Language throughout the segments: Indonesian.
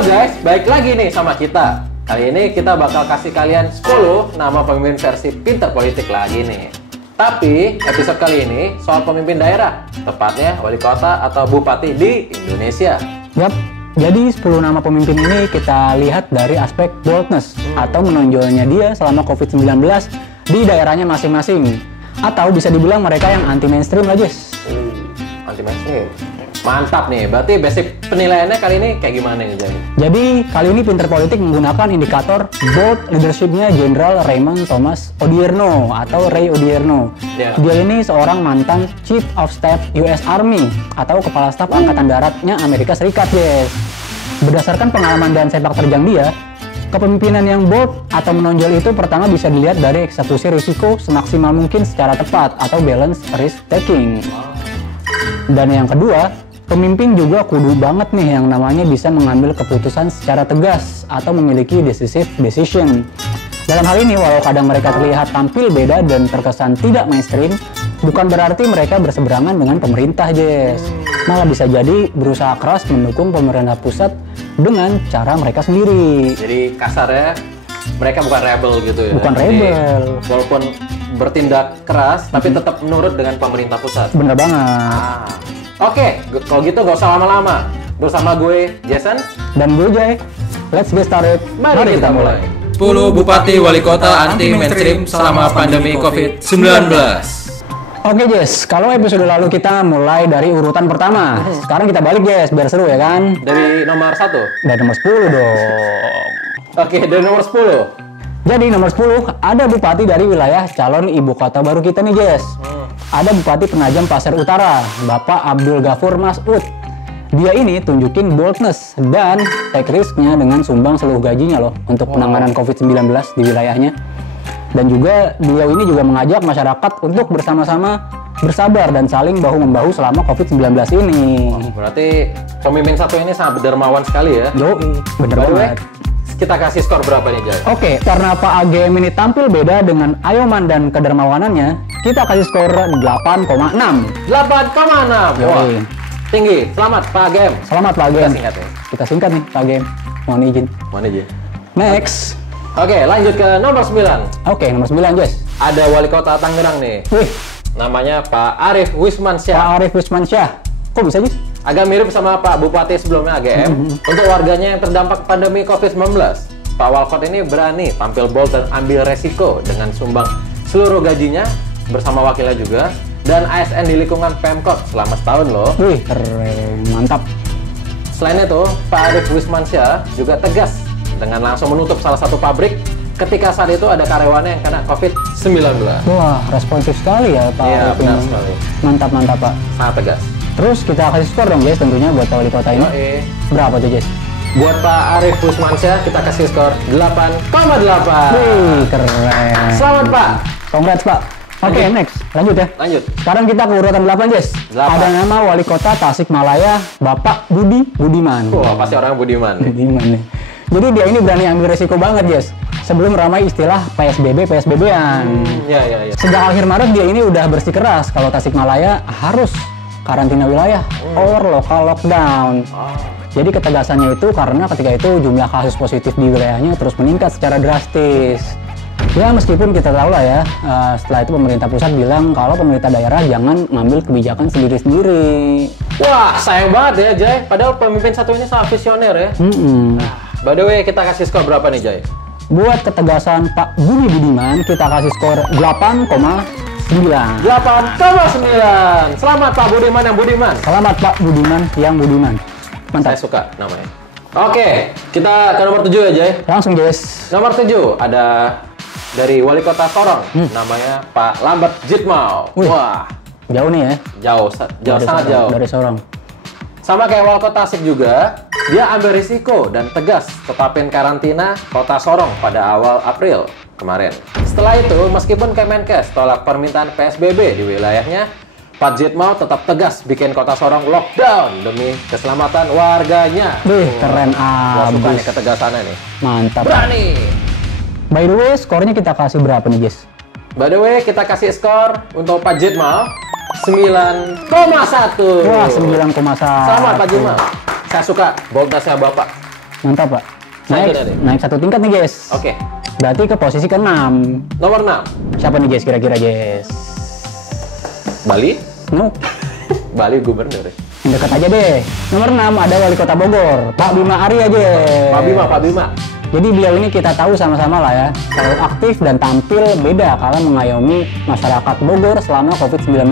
Halo guys, balik lagi nih sama kita. Kali ini kita bakal kasih kalian 10 nama pemimpin versi pinter politik lagi nih. Tapi episode kali ini soal pemimpin daerah, tepatnya wali kota atau bupati di Indonesia. Yap, jadi 10 nama pemimpin ini kita lihat dari aspek boldness atau menonjolnya dia selama COVID-19 di daerahnya masing-masing. Atau bisa dibilang mereka yang anti mainstream lah, Jess. Anti mainstream. Mantap nih, berarti basic penilaiannya kali ini kayak gimana nih, Jay? Jadi, kali ini Pinter Politik menggunakan indikator bold leadership-nya Jenderal Raymond Thomas Odierno atau Ray Odierno. Yeah. Dia ini seorang mantan Chief of Staff US Army atau Kepala Staf Angkatan Daratnya Amerika Serikat, Yes. Berdasarkan pengalaman dan sepak terjang dia, kepemimpinan yang bold atau menonjol itu pertama bisa dilihat dari eksekusi risiko semaksimal mungkin secara tepat atau balance risk taking. Dan yang kedua, pemimpin juga kudu banget nih yang namanya bisa mengambil keputusan secara tegas atau memiliki decisive decision. Dalam hal ini, walau kadang mereka terlihat tampil beda dan terkesan tidak mainstream, bukan berarti mereka berseberangan dengan pemerintah, Jess. Malah bisa jadi berusaha keras mendukung pemerintah pusat dengan cara mereka sendiri. Jadi kasarnya mereka bukan rebel gitu ya? Bukan Jadi, rebel. walaupun bertindak keras, tapi tetap menurut dengan pemerintah pusat. Bener banget. Oke, kalau gitu gak usah lama-lama. Bersama gue, Jason. Dan gue Jay, let's get started. Mari kita mulai. 10 Bupati Wali Kota anti mainstream selama pandemi COVID-19. Oke Jess, kalau episode lalu kita mulai dari urutan pertama. Sekarang kita balik Jess, biar seru ya kan? Dari nomor 1. Dari nomor 10 dong. Oke, dari nomor 10. Jadi nomor 10, ada bupati dari wilayah calon ibu kota baru kita nih Jess. Ada Bupati Penajam Pasir Utara, Bapak Abdul Ghafur Mas'ud. Dia ini tunjukin boldness dan take risk-nya dengan sumbang seluruh gajinya loh untuk penanganan COVID-19 di wilayahnya. Dan juga beliau ini juga mengajak masyarakat untuk bersama-sama bersabar dan saling bahu-membahu selama COVID-19 ini. Berarti pemimpin satu ini sangat dermawan sekali ya. Yoi, bener By the way, banget. kita kasih skor berapa nih, Jay? Oke, karena Pak AGM ini tampil beda dengan ayoman dan kedermawanannya, kita kasih skor 8,6. 8,6. Wah, Yoi. tinggi. Selamat Pak Agem. Selamat Pak Kita AGM. singkat ya. Kita singkat nih Pak AGM. Mohon izin. Mana aja? Next. Oke, lanjut ke nomor 9. Oke, nomor 9, Jess. Ada wali kota Tangerang nih. Wih, Namanya Pak Arief Wismansyah. Pak Arief Wismansyah. Kok bisa, Jess? Agak mirip sama Pak Bupati sebelumnya AGM. Untuk warganya yang terdampak pandemi COVID-19, Pak Walkot ini berani tampil bold dan ambil resiko dengan sumbang seluruh gajinya bersama wakilnya juga dan ASN di lingkungan Pemkot selama setahun loh. Wih, keren. Mantap. Selain itu, Pak Arief Wismansyah juga tegas dengan langsung menutup salah satu pabrik ketika saat itu ada karyawannya yang kena COVID-19. Wah, responsif sekali ya Pak Iya, Arief benar ini. sekali. Mantap, mantap Pak. Sangat tegas. Terus kita kasih skor dong, Jess, tentunya buat Pak Wali Kota ini. Berapa tuh, Jess? Buat Pak Arief Wismansyah kita kasih skor 8,8. Wih, keren. Selamat Pak. Congrats Pak. Oke, Lanjut. next. Lanjut ya. Lanjut. Sekarang kita ke urutan 8, Jess. 8. Ada nama Wali Kota Tasikmalaya, Bapak Budi Budiman. Wah, pasti orang budiman nih. Budiman nih. Jadi dia ini berani ambil resiko banget, Jess. Sebelum ramai istilah PSBB-an. Ya. Sejak akhir Maret dia ini udah bersikeras kalau Tasikmalaya harus karantina wilayah or lokal lockdown. Jadi ketegasannya itu karena ketika itu jumlah kasus positif di wilayahnya terus meningkat secara drastis. Ya meskipun kita tahu lah ya, setelah itu pemerintah pusat bilang kalau pemerintah daerah jangan ngambil kebijakan sendiri-sendiri. Wah, sayang banget ya, Jay. Padahal pemimpin satu ini sangat visioner ya. By the way, kita kasih skor berapa nih, Jay? Buat ketegasan Pak Budi Budiman, kita kasih skor 8,9. 8,9. Selamat Pak Budiman yang budiman. Selamat Pak Budiman yang budiman. Mantap. Saya suka namanya. Oke, kita ke nomor 7 ya, Jay. Langsung guys. Nomor 7 ada dari Wali Kota Sorong. Namanya Pak Lambert Jitmau. Wih. Wah, Jauh nih ya. jauh Dari sangat Sorong, jauh. Dari Sorong. Sama kayak Wali Kota Tasik juga, dia ambil risiko dan tegas tetapin karantina Kota Sorong pada awal April kemarin. Setelah itu, meskipun Kemenkes tolak permintaan PSBB di wilayahnya, Pak Jitmau tetap tegas bikin Kota Sorong lockdown demi keselamatan warganya. Wih, keren Gua suka nih abis. ketegasannya nih. Mantap. Berani! By the way, skornya kita kasih berapa nih, Jess? By the way, kita kasih skor untuk Pak Jitmau 9,1. Wah, 9,1. Selamat Pak Jitmau. Saya suka boldness-nya Bapak. Mantap, Pak. Selanjutnya nih. Naik satu tingkat nih, Jess. Oke. Berarti ke posisi ke-6. Nomor 6. Siapa nih, Jess? Kira-kira, Jess? Bali. No. Bali gubernur. Yang dekat aja deh. Nomor 6 ada Wali Kota Bogor, Pak Bima Arya, Jess. Pak Bima. Jadi beliau ini kita tahu sama-sama lah ya, selalu aktif dan tampil beda kala mengayomi masyarakat Bogor selama COVID-19.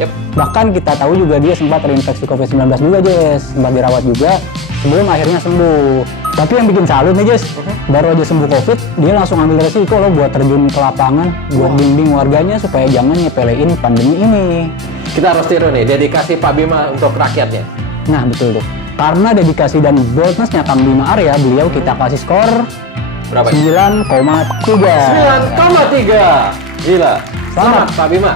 Yep. Bahkan kita tahu juga dia sempat terinfeksi COVID-19 juga, Jess. Sempat dirawat juga sebelum akhirnya sembuh. Tapi yang bikin salut nih, Jess, baru aja sembuh COVID, dia langsung ambil resiko loh buat terjun ke lapangan, buat bimbing warganya supaya jangan nyepelein pandemi ini. Kita harus tiru nih, dedikasi Pak Bima untuk rakyatnya. Nah, betul tuh. Karena dedikasi dan boldness-nya Kang Bima Arya, beliau kita kasih skor Berapa? 9,3. 9,3. Gila. Selamat Selamat. Pak Bima.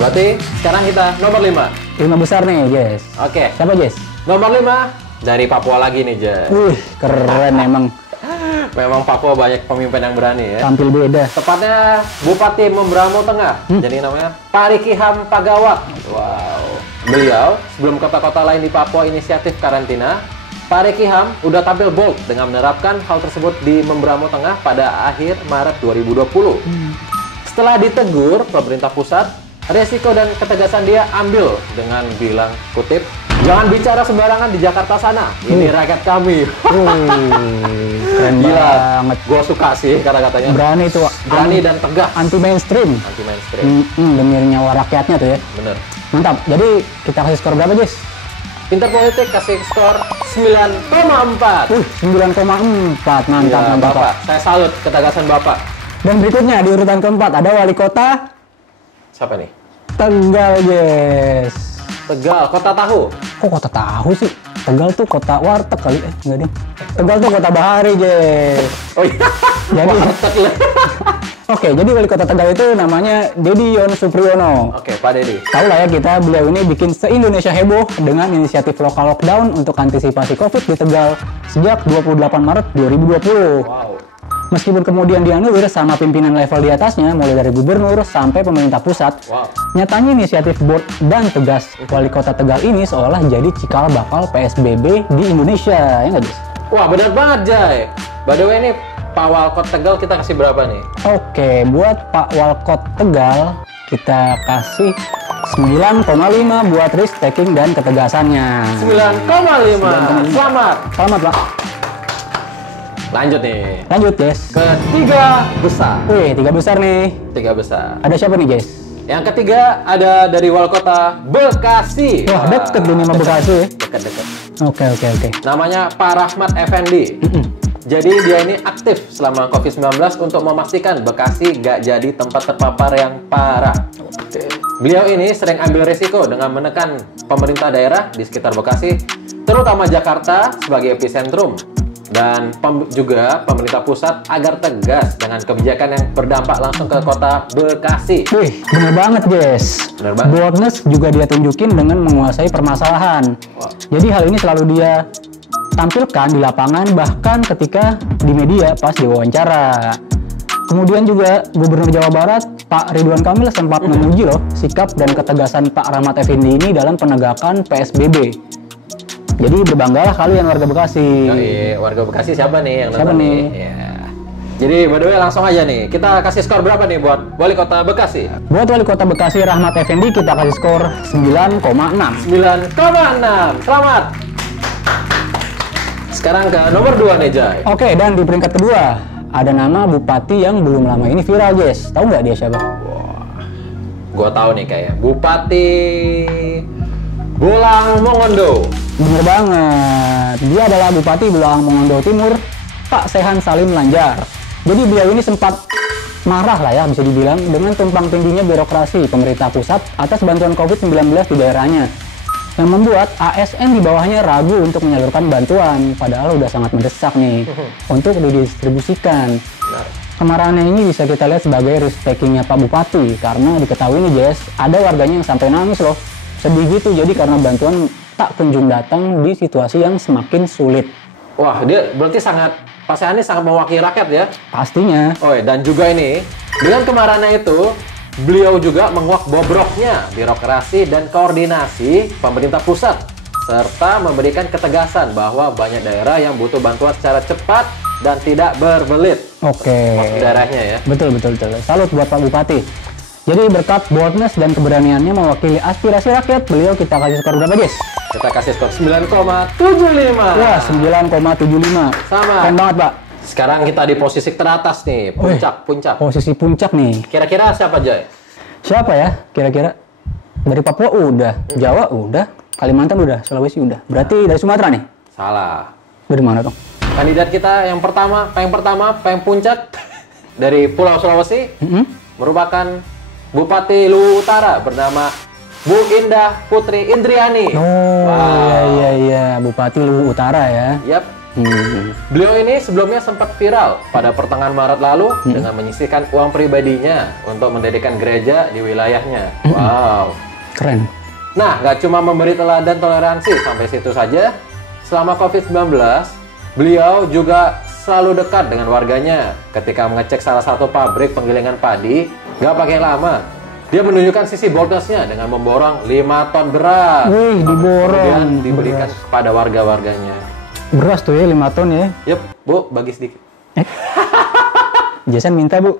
Berarti sekarang kita nomor 5. 5 besar nih, Jess. Oke. Siapa, Jess? Nomor 5 dari Papua lagi nih, Jess. Wih, keren emang. Memang Papua banyak pemimpin yang berani ya. Tampil beda. Tepatnya Bupati Membramo Tengah. Jadi namanya Parikiham Pagawat. Wow. Beliau sebelum kota-kota lain di Papua inisiatif karantina, Parikiham udah tampil bold dengan menerapkan hal tersebut di Membramo Tengah pada akhir Maret 2020. Setelah ditegur pemerintah pusat, resiko dan ketegasan dia ambil dengan bilang kutip, "Jangan bicara sembarangan di Jakarta sana. Ini rakyat kami." Keren Gila. banget. Gue suka sih kata-katanya. Berani tuh. Berani dan tegas. Anti mainstream. Anti mainstream. Demi nyawa rakyatnya tuh ya. Bener. Mantap. Jadi kita kasih skor berapa, Jess? Pinter Politik kasih skor 9,4. 9,4. Mantap, Iya, mantap, Bapak. Pak. Saya salut ketegasan Bapak. Dan berikutnya di urutan keempat ada Wali Kota Siapa nih? Tegal, Jess. Tegal, Kota Tahu. Kok kota tahu sih? Tegal tuh kota warteg kali. Enggak deh. Tegal tuh kota bahari, Jess. Oh iya. Jadi Warteg lah. Oke, jadi Wali Kota Tegal itu namanya Dedi Yon Supriyono. Oke, Pak Dedi. Tahu lah ya kita, beliau ini bikin se-Indonesia heboh dengan inisiatif lokal lockdown untuk antisipasi COVID di Tegal sejak 28 Maret 2020. Wow. Meskipun kemudian dianulir sama pimpinan level di atasnya, mulai dari gubernur sampai pemerintah pusat, Wow. nyatanya inisiatif bold dan tegas Wali Kota Tegal ini seolah jadi cikal bakal PSBB di Indonesia, ya nggak, Jess? Wah, benar banget, Jay. By the way, ini Pak Walkot Tegal kita kasih berapa nih? Oke, buat Pak Walkot Tegal kita kasih 9,5 buat risk taking dan ketegasannya. 9,5. Selamat. Selamat, Pak. Lanjut nih. Lanjut, Jess. Ketiga besar. Wih, 3 besar nih. 3 besar. Ada siapa nih, Jess? Yang ketiga ada dari Wali Kota Bekasi. Wah, deket nih sama Bekasi ya. Deket-deket. Oke. Namanya Pak Rahmat Effendi. Jadi dia ini aktif selama COVID-19 untuk memastikan Bekasi nggak jadi tempat terpapar yang parah. Beliau ini sering ambil risiko dengan menekan pemerintah daerah di sekitar Bekasi, terutama Jakarta sebagai epicentrum. Dan juga pemerintah pusat agar tegas dengan kebijakan yang berdampak langsung ke kota Bekasi. Wih, bener banget, Jess. Bener banget. Boldness juga dia tunjukin dengan menguasai permasalahan. Wow. Jadi hal ini selalu dia tampilkan di lapangan, bahkan ketika di media pas diwawancara. Kemudian juga Gubernur Jawa Barat, Pak Ridwan Kamil sempat memuji loh sikap dan ketegasan Pak Rahmat Effendi ini dalam penegakan PSBB. Jadi berbanggalah kalian warga Bekasi. Warga Bekasi siapa nih yang Siapa nonton nih? Ya. Jadi by the way langsung aja nih, kita kasih skor berapa nih buat Wali Kota Bekasi? Buat Wali Kota Bekasi Rahmat Effendi kita kasih skor 9,6. 9,6. Selamat. Sekarang ke nomor 2 nih, Jay. Oke, dan di peringkat kedua ada nama bupati yang belum lama ini viral, Jess. Tahu nggak dia siapa? Gua tahu nih kayaknya. Bupati Bolang Mongondo. Bener banget. Dia adalah Bupati Bolang Mongondo Timur, Pak Sehan Salim Lanjar. Jadi beliau ini sempat marah lah ya bisa dibilang dengan tumpang tindihnya birokrasi pemerintah pusat atas bantuan COVID-19 di daerahnya, yang membuat ASN di bawahnya ragu untuk menyalurkan bantuan, padahal udah sangat mendesak nih untuk didistribusikan. Kemarahannya ini bisa kita lihat sebagai risk taking-nya Pak Bupati, karena diketahui nih, Jess, ada warganya yang sampai nangis loh, sedih gitu, jadi karena bantuan tak kunjung datang di situasi yang semakin sulit. Wah, dia berarti Pak Sehan ini sangat mewakili rakyat ya. Pastinya. Oh, dan juga ini dengan kemarahannya itu, beliau juga menguak bobroknya birokrasi dan koordinasi pemerintah pusat serta memberikan ketegasan bahwa banyak daerah yang butuh bantuan secara cepat dan tidak berbelit. Oke. Maksud daerahnya ya. Betul. Salut buat Pak Bupati. Jadi berkat boldness dan keberaniannya mewakili aspirasi rakyat, beliau kita kasih skor berapa, Jess? Kita kasih skor 9,75. Wah, 9,75. Sama. Keren banget, Pak. Sekarang kita di posisi teratas nih, puncak. Posisi puncak nih. Kira-kira siapa, Jay? Siapa ya kira-kira? Dari Papua udah, Jawa udah, Kalimantan udah, Sulawesi udah. Berarti dari Sumatera nih? Salah. Dari mana dong? Kandidat kita yang pertama, puncak dari Pulau Sulawesi merupakan Bupati Luwu Utara bernama Bu Indah Putri Indriani. Oh, iya, Bupati Luwu Utara ya. Yap. Beliau ini sebelumnya sempat viral pada pertengahan Maret lalu dengan menyisihkan uang pribadinya untuk mendirikan gereja di wilayahnya. Wow. Keren. Nah, nggak cuma memberi teladan toleransi sampai situ saja. Selama COVID-19, beliau juga selalu dekat dengan warganya. Ketika mengecek salah satu pabrik penggilingan padi, nggak pakai lama, dia menunjukkan sisi boldness-nya dengan memborong 5 ton beras. Wih, diborong. Kemudian diberikan kepada warga-warganya. Beras tuh ya, 5 ton ya. Yup, Bu, bagi sedikit. Jason minta, Bu.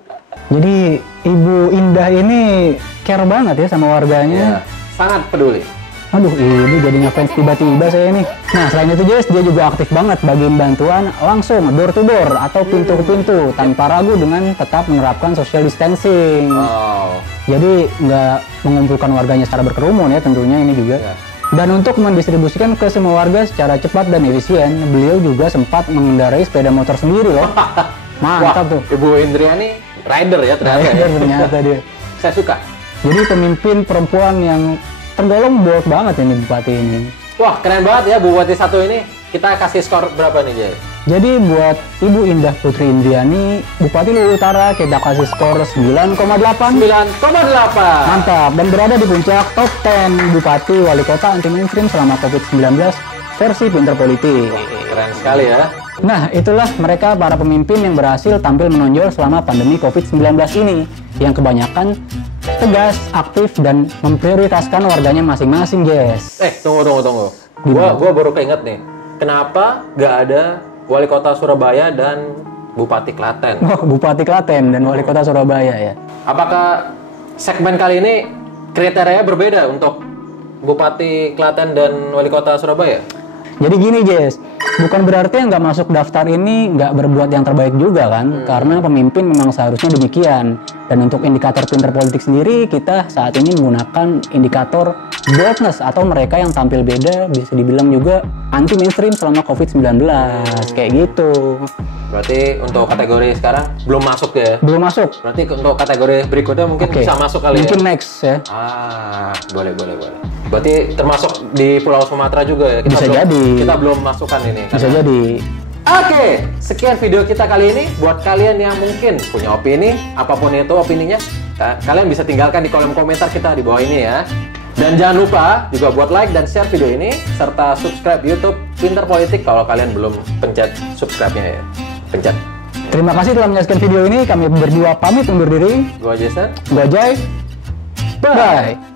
Jadi Ibu Indah ini care banget ya sama warganya. Ya, sangat peduli. Aduh, ibu jadi ngefans tiba-tiba saya nih. Nah, selain itu Jess, dia juga aktif banget bagiin bantuan langsung door to door atau pintu ke pintu tanpa ragu dengan tetap menerapkan social distancing. Wow. Jadi nggak mengumpulkan warganya secara berkerumun ya tentunya ini juga. Ya. Dan untuk mendistribusikan ke semua warga secara cepat dan efisien, beliau juga sempat mengendarai sepeda motor sendiri loh. Mantap. Wah, tuh. Ibu Indriani rider ya ternyata. Rider ternyata dia. Saya suka. Jadi pemimpin perempuan yang tergolong bold banget ini Bupati ini. Wah, keren banget ya Bupati satu ini. Kita kasih skor berapa nih, Jay? Jadi buat Ibu Indah Putri Indriani, Bupati Luwu Utara kita kasih skor 9,8. 9,8. Mantap, dan berada di puncak top 10 Bupati Wali Kota anti mainstream selama COVID-19 versi Pinter Politik. Keren sekali ya. Nah, itulah mereka para pemimpin yang berhasil tampil menonjol selama pandemi COVID-19 ini, yang kebanyakan tegas, aktif, dan memprioritaskan warganya masing-masing, Jess. Tunggu. Gua baru keinget nih. Kenapa nggak ada Wali Kota Surabaya dan Bupati Klaten? Oh, Bupati Klaten dan Wali Kota Surabaya ya. Apakah segmen kali ini kriterianya berbeda untuk Bupati Klaten dan Wali Kota Surabaya? Jadi gini, Jess. Bukan berarti yang nggak masuk daftar ini nggak berbuat yang terbaik juga kan, karena pemimpin memang seharusnya demikian. Dan untuk indikator Pinter Politik sendiri, kita saat ini menggunakan indikator boldness atau mereka yang tampil beda, bisa dibilang juga anti mainstream selama COVID-19, kayak gitu. Berarti untuk kategori sekarang belum masuk ya? Belum masuk. Berarti untuk kategori berikutnya mungkin Oke. bisa masuk kali Mungkin ya? next ya. Boleh. Berarti termasuk di Pulau Sumatera juga ya? Bisa jadi. Kita belum masukkan ini. Bisa jadi. Oke, sekian video kita kali ini. Buat kalian yang mungkin punya opini, apapun itu opininya, kalian bisa tinggalkan di kolom komentar kita di bawah ini ya. Dan jangan lupa juga buat like dan share video ini, serta subscribe YouTube Pinter Politik kalau kalian belum pencet subscribe-nya ya. Pencet. Terima kasih telah menyaksikan video ini. Kami berdua pamit undur diri. Gua Jason. Gua Jai. Bye.